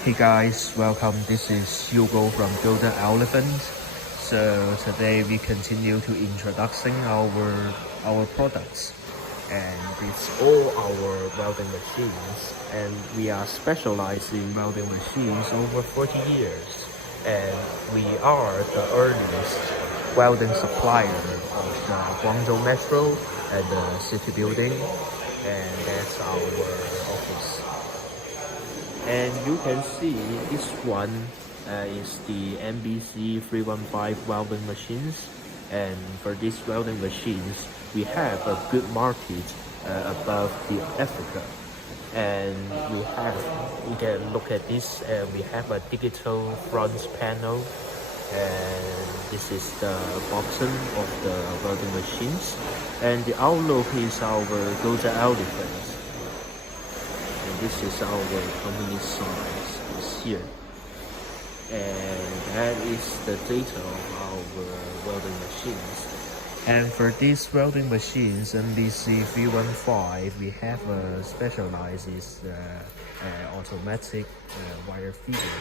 Hey guys, welcome. This is Hugo from Golden Elephant. So today we continue to introducing our products, and it's all our welding machines, and we are specialized in welding machines over 40 years, and we are the earliest welding supplier of the Guangzhou Metro and the city building, and that's our office. And you can see this one is the NBC-315 welding machines, and for these welding machines we have a good market above the Africa, and we can look at this, and we have a digital front panel, and this is the bottom of the welding machines, and the outlook is our Golden Elephant. This is our company size is here, and that is the data of our welding machines. And for these welding machines, NBC-315, we have a specialized automatic wire feeder,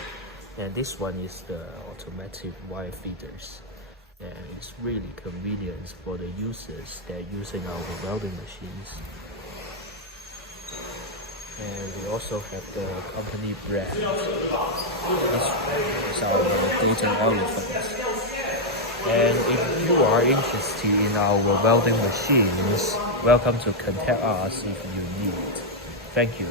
and this one is the automatic wire feeders, and it's really convenient for the users that are using our welding machines. And we also have the company brand. This is our Golden Elephant. And if you are interested in our welding machines, welcome to contact us if you need. Thank you.